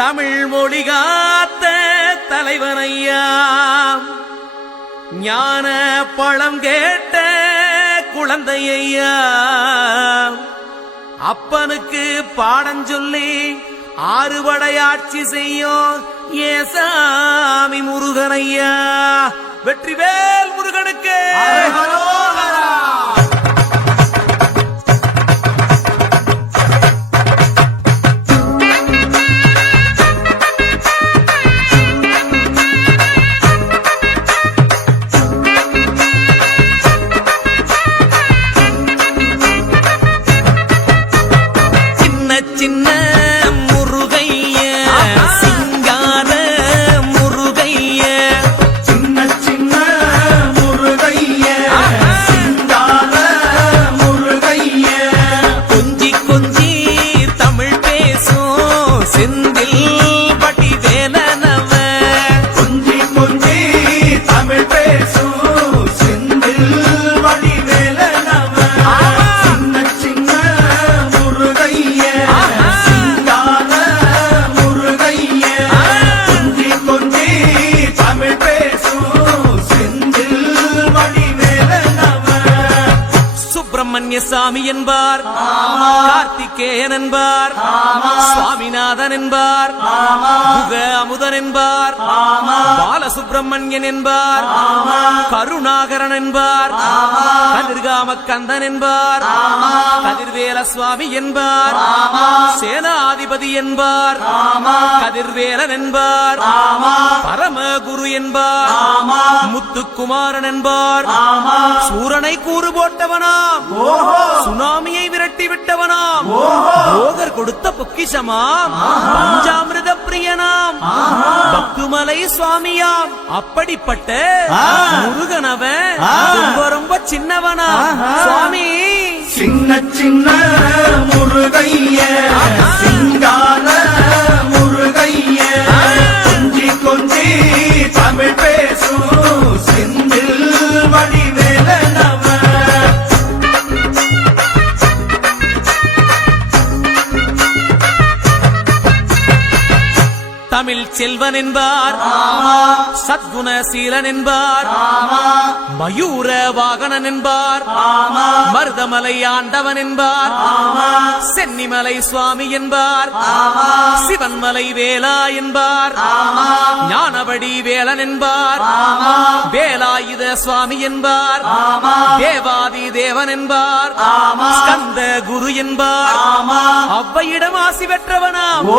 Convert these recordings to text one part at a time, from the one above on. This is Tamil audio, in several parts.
தமிழ் மொழி காத்த தலைவனையா, ஞான பழம் கேட்ட குழந்தையா, அப்பனுக்கு பாடம் சொல்லி ஆறுபடையாட்சி செய்யும் ஏசாமி முருகனையா. வெற்றிவேல் முருகனுக்கு சின்ன முருகைய, சிங்கார முருகைய, சின்ன சின்ன முருகைய, சிங்கார முருகைய, கொஞ்சி கொஞ்சி தமிழ் பேசும் செந்தில் பட்டி வேலனவ, கொஞ்சி கொஞ்சி தமிழ் பேசும் செந்தில் வடிவேலனவ. சின்ன சின்ன முருகைய, சிங்கார முருகைய, கொஞ்சி கொஞ்சி தமிழ் பேசும் செந்தில் வடிவேலனவ. சுப்பிரமணிய சாமி என்பார், கார்த்திகேயன் என்பார், சுவாமிநாதன் என்பார், முக அமுதன் என்பார், பாலசுப்பிரமணியன் என்பார், கருணாகரன் என்பார், கதிர்காம கந்தன் என்பார், கதிர்வேல சுவாமி என்பார், சேனாதிபதி என்பார், கதிர்வேலன் என்பார், பரமகுரு என்பார், முத்துக்குமாரன் என்பார், சூரனை கூறு போட்டவனாம், சுனாமியை விரட்டி விட்டவனாம், போகர் கொடுத்த பொக்கிஷமாம், பஞ்சாமிர்த பிரியனாம், பக்துமலை சுவாமியாம். அப்படிப்பட்ட முருகனவன் ரொம்ப ரொம்ப சின்னவனா சுவாமி. சின்ன சின்ன முருகைய, சிங்கார முருகைய, கொஞ்சி கொஞ்சி தமிழ் பேசும் செந்தில் வடிவேலனவ. தமிழ் செல்வன் என்பார், சத்குணசீலன் என்பார், மயூர வாகனன் என்பார், மருதமலை ஆண்டவன் என்பார், சென்னிமலை சுவாமி என்பார், சிவன்மலை வேலா என்பார், ஞானவடி வேலன் என்பார், வேலாயுத சுவாமி என்பார், தேவாதி தேவன் என்பார், ஸ்கந்த குரு என்பார், அவ்வையிடம் ஆசி பெற்றவனாம்,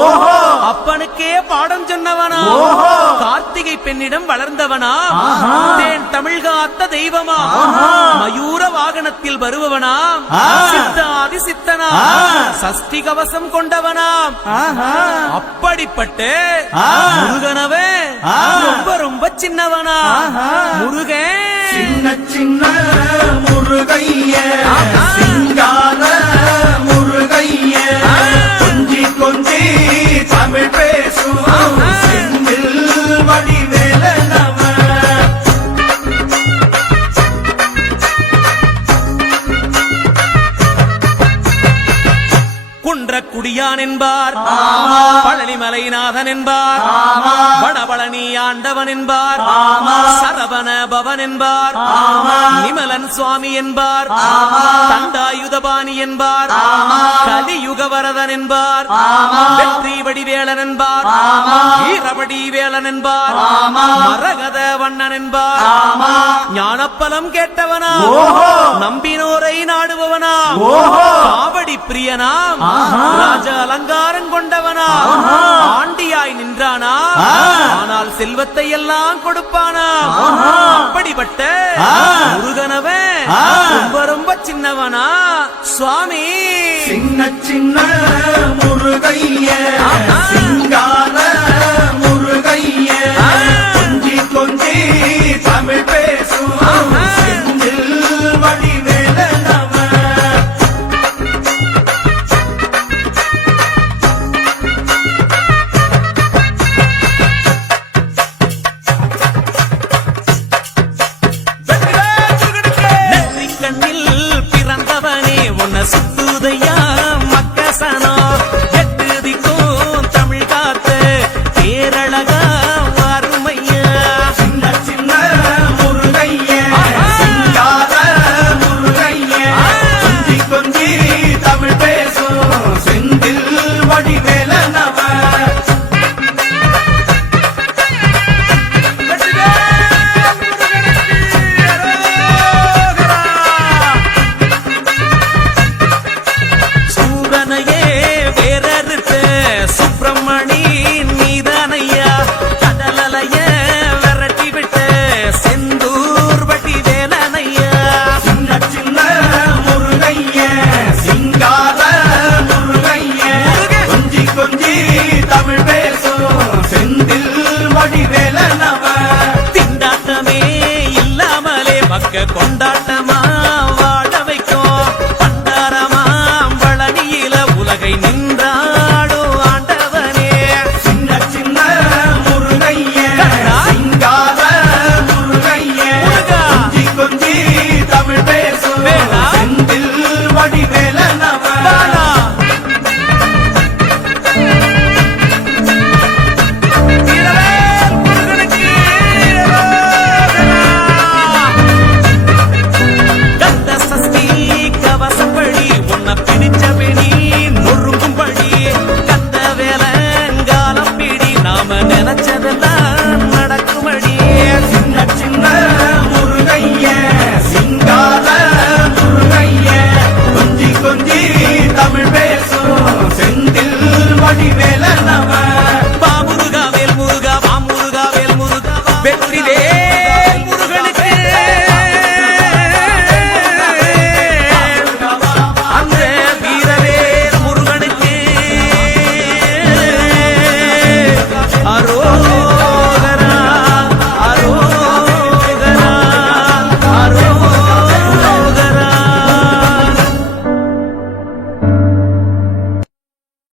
அப்பனுக்கே பாடம் சொன்னவனா, கார்த்திகை பெண்ணிடம் வளர்ந்தவனா, தேன் தமிழ் காத்த தெய்வமா, மயூர வாகனத்தில் வருபவனாம், சித்தாதி சித்தனா, சஷ்டி கவசம் கொண்டவனாம். அப்படிப்பட்ட முருகனவே ரொம்ப ரொம்ப சின்னவனா முருகன். சின்ன சின்ன முருகைய, சிங்கார முருகைய, கொஞ்சி கொஞ்சி தமிழ் பேசும் செந்தில் வடிவேலனவ. குன்றக்குடியான் என்பார், பழனிமலைநாதன் என்பார், வடபழனி ஆண்டவன் என்பார், சரவண பவன் என்பார், நிமலன் சுவாமி என்பார், தண்டாயுதபாணி என்பார், கலியுகவரதன் என்பார், வெற்றி வடிவேலன் என்பார், வீரவடி வேலன் என்பார், மரகத வண்ணன் என்பார், ஞானப்பலம் கேட்டவனா, நம்பினோரை நாடுபவனா, காவடி பிரியனாம், ராஜ அலங்காரம் கொண்டவனா, ஆண்டியாய் நின்றானா, ஆனால் செல்வத்தை எல்லாம் கொடுப்பானா. அப்படிப்பட்ட முருகனவன் ரொம்ப ரொம்ப சின்னவனா சுவாமி. சின்ன சின்ன முருகைய, சிங்கார முருகைய, கொஞ்சி கொஞ்சி தமிழ் பேசும் செந்தில் வடிவேலனவ. நெற்றிக்கண்ணில் பிறந்தவனே உன்னை சுத்துதையா மக்கசனோ, தமிழ் பேசும் செந்தில் வடிவேலனவ திண்டாட்டமே இல்லாமலே பக்க கொண்டாட